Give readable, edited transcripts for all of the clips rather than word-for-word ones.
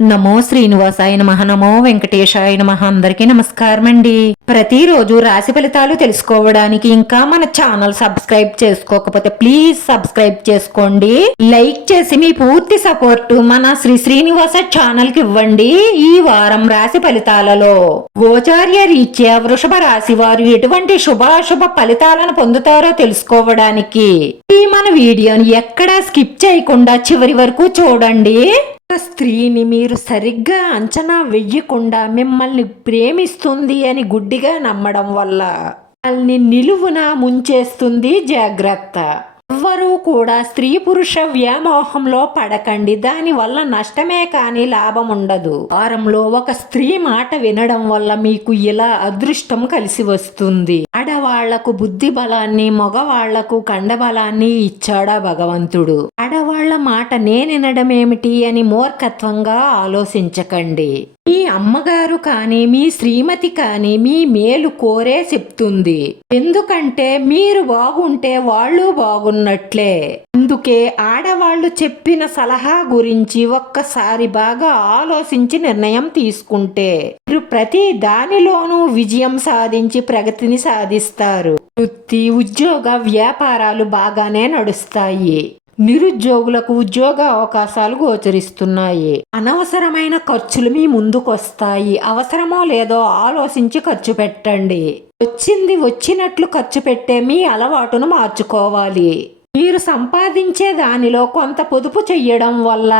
నమో శ్రీనివాసాయ నమః. నమో వెంకటేశాయ నమః. అందరికీ నమస్కారం అండి. ప్రతిరోజు రాశి ఫలితాలు తెలుసుకోవడానికి ఇంకా మన ఛానల్ సబ్స్క్రైబ్ చేసుకోకపోతే ప్లీజ్ సబ్స్క్రైబ్ చేసుకోండి. లైక్ చేసి మీ పూర్తి సపోర్ట్ మన శ్రీనివాస ఛానల్ కి ఇవ్వండి. ఈ వారం రాశి ఫలితాలలో గోచార్య రీత్యా వృషభ రాశి వారు ఎటువంటి శుభాశుభ ఫలితాలను పొందుతారో తెలుసుకోవడానికి ఈ మన వీడియోని ఎక్కడా స్కిప్ చేయకుండా చివరి వరకు చూడండి. స్త్రీని మీరు సరిగ్గా అంచనా వెయ్యకుండా మిమ్మల్ని ప్రేమిస్తుంది అని గుడ్డిగా నమ్మడం వల్ల మిమ్మల్ని నిలువున ముంచేస్తుంది. జాగ్రత్త. ఎవ్వరూ కూడా స్త్రీ పురుష వ్యామోహంలో పడకండి. దాని వల్ల నష్టమే కాని లాభం ఉండదు. వారంలో ఒక స్త్రీ మాట వినడం వల్ల మీకు ఇలా అదృష్టం కలిసి వస్తుంది. ఆడవాళ్లకు బుద్ధి బలాన్ని, మగవాళ్లకు కండబలాన్ని ఇచ్చాడా భగవంతుడు. ఆడవాళ్ల మాట నేనినడమేమిటి అని మూర్ఖత్వంగా ఆలోచించకండి. మీ అమ్మగారు కానీ మీ శ్రీమతి కానీ మీ మేలు కోరే చెప్తుంది. ఎందుకంటే మీరు బాగుంటే వాళ్ళు బాగున్నట్లే. అందుకే ఆడవాళ్లు చెప్పిన సలహా గురించి ఒక్కసారి బాగా ఆలోచించి నిర్ణయం తీసుకుంటే మీరు ప్రతి దానిలోనూ విజయం సాధించి ప్రగతిని సాధిస్తారు. వృత్తి, ఉద్యోగ, వ్యాపారాలు బాగానే నడుస్తాయి. నిరుద్యోగులకు ఉద్యోగ అవకాశాలు గోచరిస్తున్నాయి. అనవసరమైన ఖర్చులు మీ ముందుకొస్తాయి. అవసరమో లేదో ఆలోచించి ఖర్చు పెట్టండి. వచ్చింది వచ్చినట్లు ఖర్చు పెట్టే మీ అలవాటును మార్చుకోవాలి. మీరు సంపాదించే దానిలో కొంత పొదుపు చెయ్యడం వల్ల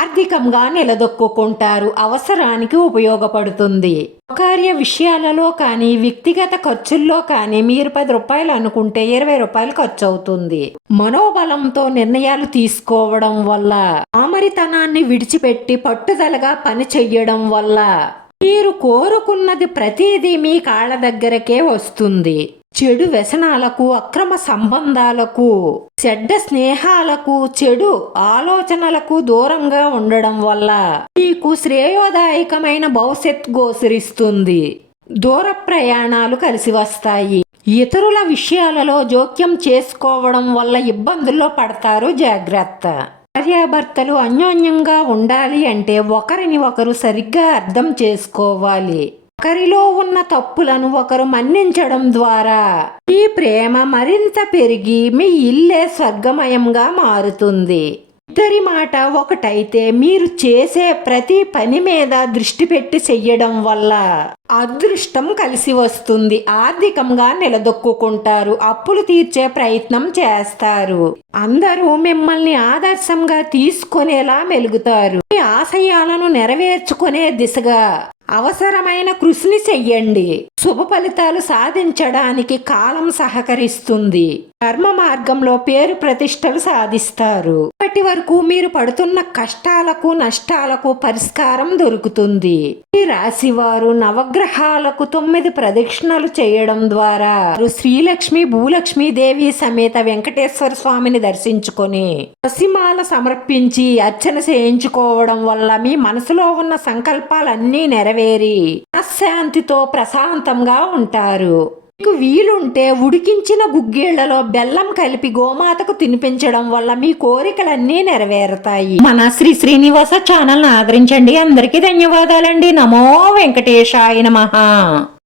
ఆర్థికంగా నిలదొక్కుంటారు. అవసరానికి ఉపయోగపడుతుంది. కార్య విషయాలలో కానీ వ్యక్తిగత ఖర్చుల్లో కానీ మీరు 10 రూపాయలు అనుకుంటే 20 రూపాయలు ఖర్చు అవుతుంది. మనోబలంతో నిర్ణయాలు తీసుకోవడం వల్ల ఆమరితనాన్ని విడిచిపెట్టి పట్టుదలగా పని చెయ్యడం వల్ల మీరు కోరుకున్నది ప్రతిదీ మీ కాళ్ళ దగ్గరకే వస్తుంది. చెడు వ్యసనాలకు, అక్రమ సంబంధాలకు, చెడ్డ స్నేహాలకు, చెడు ఆలోచనలకు దూరంగా ఉండడం వల్ల మీకు శ్రేయోదాయకమైన భవిష్యత్ గోచరిస్తుంది. దూర ప్రయాణాలు కలిసి వస్తాయి. ఇతరుల విషయాలలో జోక్యం చేసుకోవడం వల్ల ఇబ్బందుల్లో పడతారు. జాగ్రత్త. భార్యాభర్తలు అన్యోన్యంగా ఉండాలి అంటే ఒకరిని ఒకరు సరిగ్గా అర్థం చేసుకోవాలి. ఒకరిలో ఉన్న తప్పులను ఒకరు మన్నించడం ద్వారా ఈ ప్రేమ మరింత పెరిగి మీ ఇల్లే స్వర్గమయంగా మారుతుంది. ఇద్దరి మాట ఒకటైతే మీరు చేసే ప్రతి పని మీద దృష్టి పెట్టి చెయ్యడం వల్ల అదృష్టం కలిసి వస్తుంది. ఆర్థికంగా నిలదొక్కుంటారు. అప్పులు తీర్చే ప్రయత్నం చేస్తారు. అందరూ మిమ్మల్ని ఆదర్శంగా తీసుకునేలా మెలుగుతారు. మీ ఆశయాలను నెరవేర్చుకునే దిశగా అవసరమైన కృషిని చెయ్యండి. శుభ ఫలితాలు సాధించడానికి కాలం సహకరిస్తుంది. కర్మ మార్గంలో పేరు ప్రతిష్టలు సాధిస్తారు. ఇప్పటి వరకు మీరు పడుతున్న కష్టాలకు, నష్టాలకు పరిష్కారం దొరుకుతుంది. ఈ రాశి వారు నవగ్రహాలకు 9 ప్రదక్షిణలు చేయడం ద్వారా శ్రీలక్ష్మి, భూలక్ష్మి దేవి సమేత వెంకటేశ్వర స్వామిని దర్శించుకొని పసిమాల సమర్పించి అర్చన చేయించుకోవడం వల్ల మీ మనసులో ఉన్న సంకల్పాలన్నీ నెరవేరి మనశ్శాంతితో ప్రశాంతంగా ఉంటారు. మీకు వీలుంటే ఉడికించిన గుగ్గిళ్లలో బెల్లం కలిపి గోమాతకు తినిపించడం వల్ల మీ కోరికలన్నీ నెరవేరుతాయి. మన శ్రీనివాస ఛానల్ ఆదరించండి. అందరికీ ధన్యవాదాలండి. నమో వెంకటేశాయ నమః.